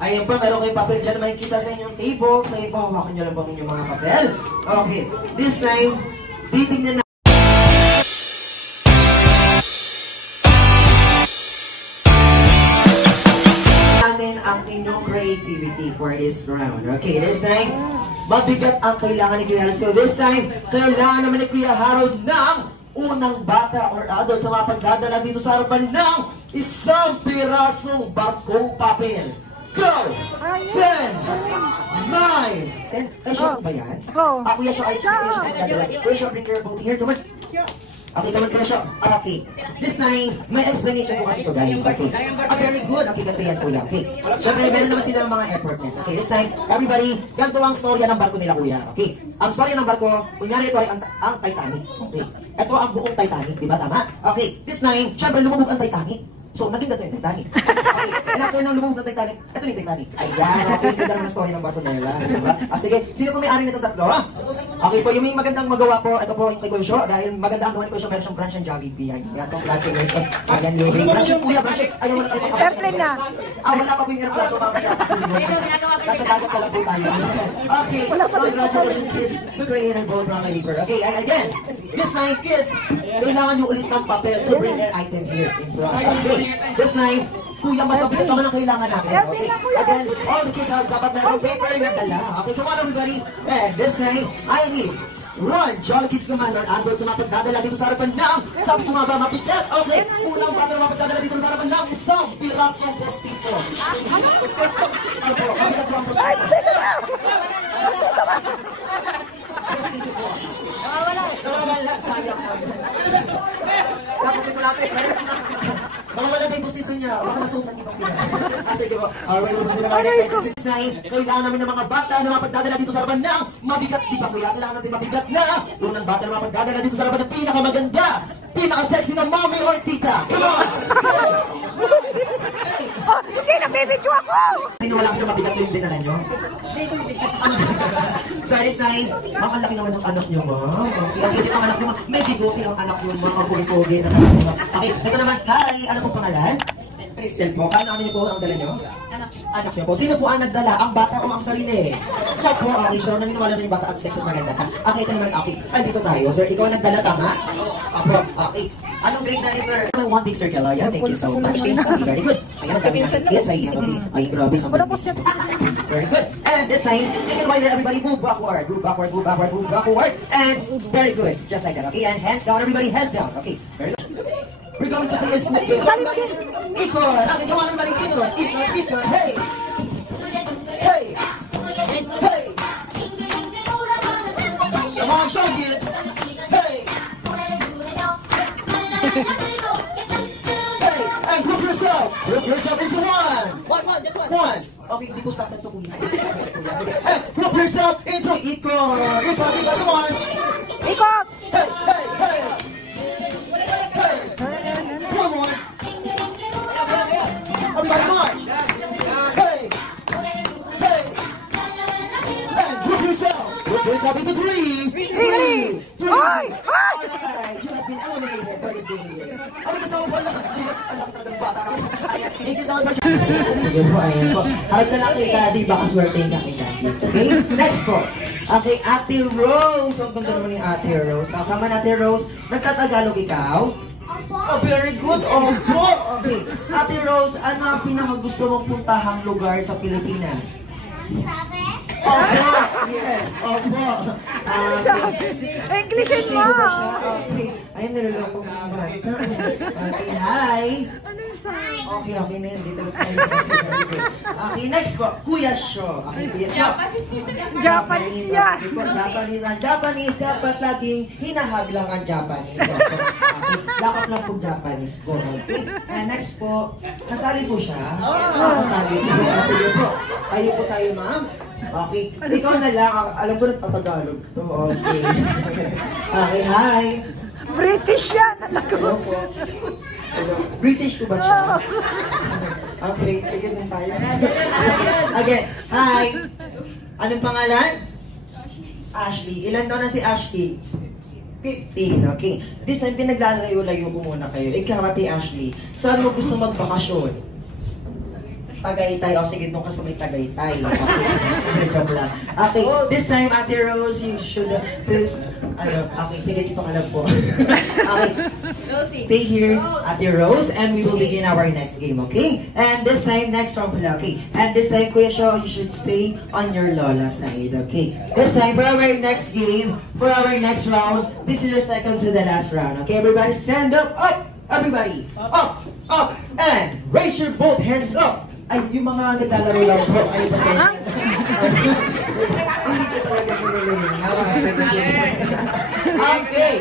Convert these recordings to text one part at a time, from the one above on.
Ayan pa, meron kayo papel dyan na makikita sa inyong table. Sa iba, hawakan nyo lang po ang inyong mga papel. Okay, this time, titignan na ang inyong creativity for this round. Okay, this time, mabigat ang kailangan ni Kuya Harold. So this time, kailangan naman ni Kuya Harold ng unang bata or adult sa mga pagdadala dito sa harapan ng isang pirasong barkong papel. Go! 10, 9, 10. Ay, siya ba yan? Kuya siya, Kuya siya, bring your boat here. Come on. Okay, come on, Kuya siya. Okay. This time, may explanation po kasi ito, guys. Okay. Very good. Okay, ganito yan, Kuya. Okay. Siyempre, meron naman sila mga effortness. Okay, this time, everybody, ganito ang storya ng barko nila, Kuya. Okay. Ang storya ng barko, kunyari ito ay ang Titanic. Okay. Ito ang buong Titanic, di ba? Tama? Okay. This time, siyempre, lumubog ang Titanic. So, naging ganito yung Titanic. Okay. And after nang lumubog ng Titanic, ito yung Titanic. Ayan. Okay. Ganda naman ang story ng barko nila. Diba? Sige. Sino po may-ari nitong tatlo? Okay po. Yung may magandang magawa po, ito po yung kay Kuya. Dahil maganda ang gawa ni Kuya, meron siyang branch ng Jollibee. Ayan. Itong branch yung ito. Ayan yung branch yung Kuya. Branch yung, ayaw mo na tayo pang airplane na. Wala pa po yung airplane. Nasa dagat pala po tayo. Okay. Congratulations, kids, to create a boat from a paper. Okay. Again, this time, kids, kailangan nyo ulit ng papel to bring their item here in front. Okay. This time, Kuya, mas mabigat naman ang kailangan natin. Okay? Again, all the kids have dapat meron paper na dala. Okay, come on everybody. And this time, I need one Jolly Kids naman or adults na mapagdadala dito sa harapan ng sabi ko nga ba mabigat? Okay, unang bata na mapagdadala dito sa harapan ng isang pirasong postizo. Ito, mabigat po ang postizo. Ay, postizo ba? Postizo ba? Postizo po. Nawawala, sayang po. Dapat ito natin, right? Nawawala na yung postizo niya. Baka nasukan ibang pila. Sige po. Alright, lupa sila mga next item. Kailangan namin ng mga bata na mapagdadala dito sa harapan ng mabigat. Di ba kuya? Kailangan natin mabigat na unang bata na mapagdadala dito sa harapan ng pinakamaganda, pinaka-sexy na mommy or tita. Come on! Hindi, nabibidyo ako! Wala kasi mabigat yung dinala nyo? Sorry, Sai. Ang laki naman ng anak nyo, ma'am. Ang hindi ang anak nyo, ma'am. May bigote ang anak nyo, ma'am. Ang pugi-pugi na anak nyo, ma'am. Okay, ito naman. Hi, ano pong pangalan? Crystal po. Ano niyo po ang dala nyo? Anak niyo po. Sino po ang nagdala? Ang bata o ang sarili? Siya po. Okay, so naniniwala na yung bata at sex at maganda ka. Okay, ito naman. Okay. Ay, dito tayo. Sir, ikaw ang nagdala, tama? Opo. Okay. Anong grade na ni sir? One big circle. Ayan, thank you so much. Very good. Ayan, ang dami natin kids. Ayan, okay. Ay, grabe. Very good. And this time, you can remind everybody, move backward. Move backward, move backward, move backward. And very good. Just like that. Okay, and hands down, everybody. Hands down. Okay, very good. We're going to play a split game. Ikot! Okay, come on everybody, ikot! Ikot, ikot, hey! Hey! Hey! Come on, show it! Hey! Hey! And group yourself! Group yourself into one! One, just one. One! Okay, hindi po stop sa kuya. Sige. Hey! Group yourself into ikot! Ikot, ikot, come on! Ikot! Hey! Hey! Hey! One more! Everybody march! Hey! Hey! And group yourself! Group yourself into three! Three! Hi! Hi! Alright! You has been eliminated for this game here. Ano kasama po lang? Alam ko talagang bata ka. Ayan, thank you so much. Sige po, ayan po. Harap na lang kay Daddy, baka swerte ka kay Daddy. Okay? Next po. Okay, Ate Rose. Ang ganda naman yung Ate Rose. Kama na Ate Rose, nagtatagalog ikaw? Oh, very good. Opo. Okay. Ate Rose, ano ang pinakagusto mong puntahang lugar sa Pilipinas? Opo. Yes. Opo. Englishin mo. Okay. Ayun, niloloko ko yung bata. Okay, hi. Okay, okay na yun. Dito tayo. Okay, next po. Kuya Sho. Okay, Kuya Sho. Japanese yan. Japanese. Ang Japanese, dapat laging hinahaglang ang Japanese. Okay, lakap lang po Japanese po. Okay. And next po, kasali po siya. Kasali po. Sige po. Tayo po tayo, ma'am. Okay. Ikaw na lang. Alam ko nagtatagalog to. Okay. Okay, hi. British yan. Alam ko. Hello po. British ko ba siya? Okay, sige din tayo. Okay, hi. Anong pangalan? Ashley. Ilan taon na si Ashley? 15, okay. This time, pinaglalayo-layo ko muna kayo. Ikaw, Ate Ashley, saan mo gusto magbakasyon? Tagaytay. O sige, doon ka sa may Tagaytay. Okay, this time, Ate Rose, you should, please, okay, sige, dito ka lang po. Okay, stay here, Ate Rose, and we will begin our next game, okay? And this time, next round pala, okay? And this time, Kuya Shaw, you should stay on your Lola side, okay? This time, for our next game, for our next round, this is your second to the last round, okay? Everybody stand up, everybody, up, and raise your both hands up. Ay, yung mga naglalaro lang po, ay pasensya. Hindi ko talaga Okay,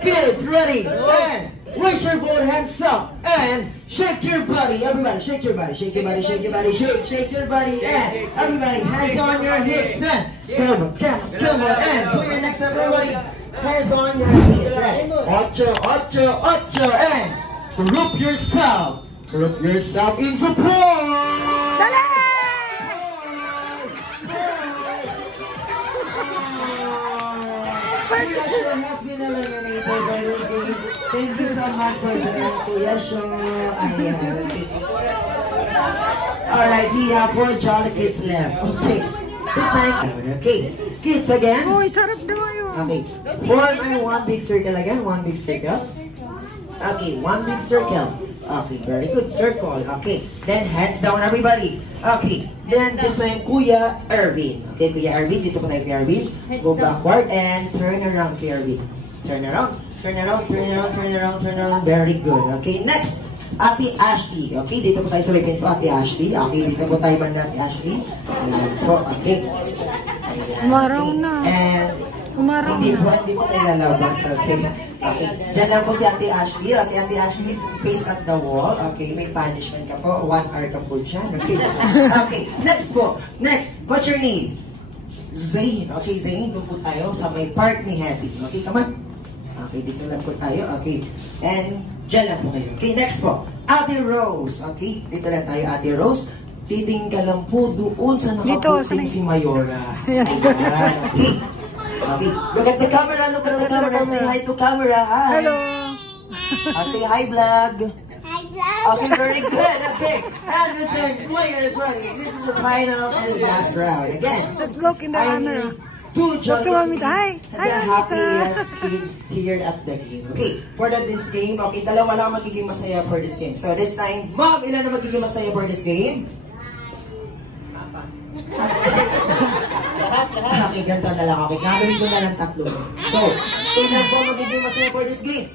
kids, ready, and raise your both hands up, and shake your body, everybody, shake your body, shake your body, shake your body, shake your body, and everybody, hands on your hips, and come on, and put your next everybody, hands on your hips, and ocho, and group yourself into four. Dali! Has been eliminated by this game. Thank you so much for joining Kuya Shaw. Alright, we have 4 Jolly Kids left. Okay. This time, okay. Kids again. Uy, sarap daw yun. Okay. Form one big circle again. One big circle. Okay, one big circle. Okay, very good. Circle. Okay. Then hands down, everybody. Okay. Then this time, Kuya Erwin. Okay, Kuya Erwin. Dito po tayo, Kuya Erwin. Go backward and turn around, Kuya Erwin. Turn around. Very good. Okay, next. Ate Ashley. Okay, dito po tayo sa weekend po, Ate Ashley. Okay, dito po tayo banda, Ate Ashley. Ayan po. Okay. Ayan. Umaraw na. And hindi po tayo lalabas. Okay. Okay. Diyan lang po si Ate Ashley. Okay, Ate Ashley, face at the wall. Okay, may punishment ka po. 1 hour ka po dyan. Okay. Okay, next po. Next, what's your name? Zayn. Okay, Zayn, doon po tayo sa may park ni Happy. Okay, come on. Okay, dito lang po tayo. Okay, and diyan lang po kayo. Okay, next po. Ate Rose. Okay, dito lang tayo, Ate Rose. Titing ka lang po doon sa nakaputing si Mayora. Ayan, okay. Okay, look at the camera, say hi to camera, hi. Hello. Say hi, vlog. Hi, vlog. Okay, very good, okay. And we said, players ready. This is the final and last round. Again, Let's look in the I camera. need 2 Jolly Hi. and Hi, the Mamita. happiest kid here at the game. Okay, for this game, okay, dalawa lang magiging masaya for this game. So this time, Mom, ilan na magiging masaya for this game? Okay, ganito na lang. Okay, gagawin ko na lang 3. So, ilan po magiging masaya for this game?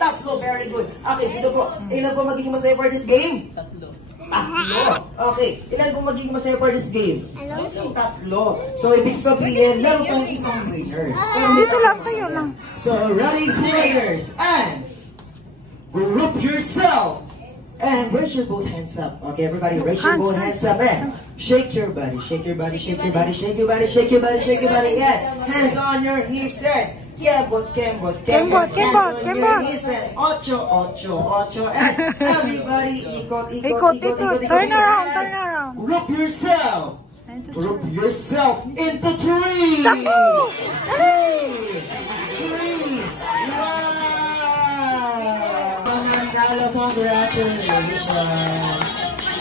3, very good. Okay, dito po. Ilan po magiging masaya for this game? 3. Okay, ilan po magiging masaya for this game? 3. So, ibig sabihin, meron tayong isang winner. Dito lang, tayo lang. So, ready, players, and group yourself. And raise your both hands up. Okay, everybody, raise your both hands up and shake your body, shake your body, shake your body, shake your body, shake your body, shake your body. Yeah, hands on your hips and kembot. Hands on your knees and ocho. And everybody, ikot. Turn around. Group yourself into 3. Tapo! Hey! 3. Wow! Congratulations!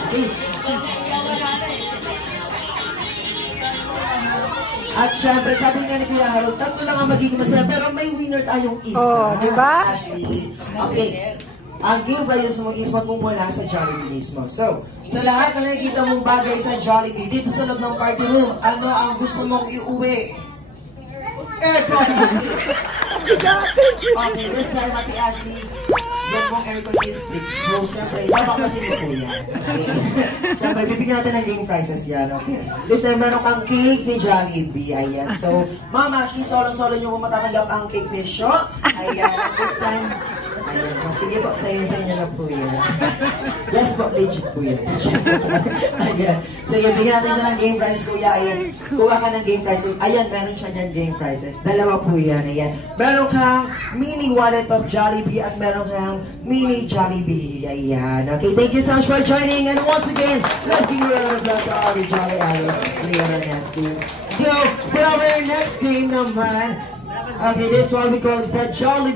Okay. At syempre, sabi nga ni Kuya Harold, 3 lang ang magiging masaya, pero may winner tayong isa. Oh, di ba? Actually, okay. Ang game prizes mo is magmumula sa Jollibee mismo. So, sa lahat na nakikita mong bagay sa Jollibee, dito sa loob ng party room, ano ang gusto mong iuwi? Aircon! Okay, this time, Ate Ashley, yan pong aircon is fixed. So, syempre, dapat kasi ni Kuya. Okay. Syempre, bibigyan natin ng game prizes yan. Okay. This time, meron kang cake ni Jollibee. Ayan. So, Ma'am Ashley, solo-solo nyo kung matatanggap ang cake ni Shaw. Ayan. This time, ayan. Sige po, sa inyo na po yan. Yes po, legit po yan. Ayan. So, yun, bigyan natin siya ng game prize, Kuya. Ayan. Kuha ka ng game prize. Ayan, meron siya niyan game prizes. 2 po yan. Ayan. Meron kang mini wallet of Jollibee at meron kang mini Jollibee. Ayan. Okay, thank you so much for joining. And once again, let's give a round of applause to all the Jolly Arrows player next game. So, for our next game naman, okay, this one we call the Jolly.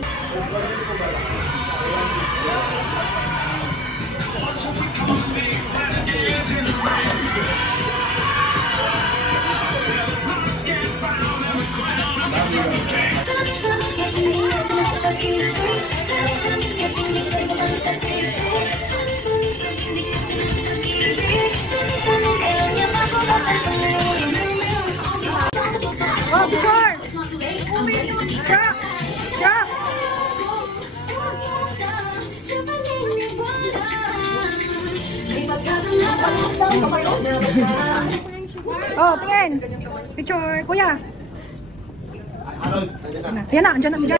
Jack! Jack! Oh, tingin. Picture, kuya. Harold, Yan na, andyan na si Jack.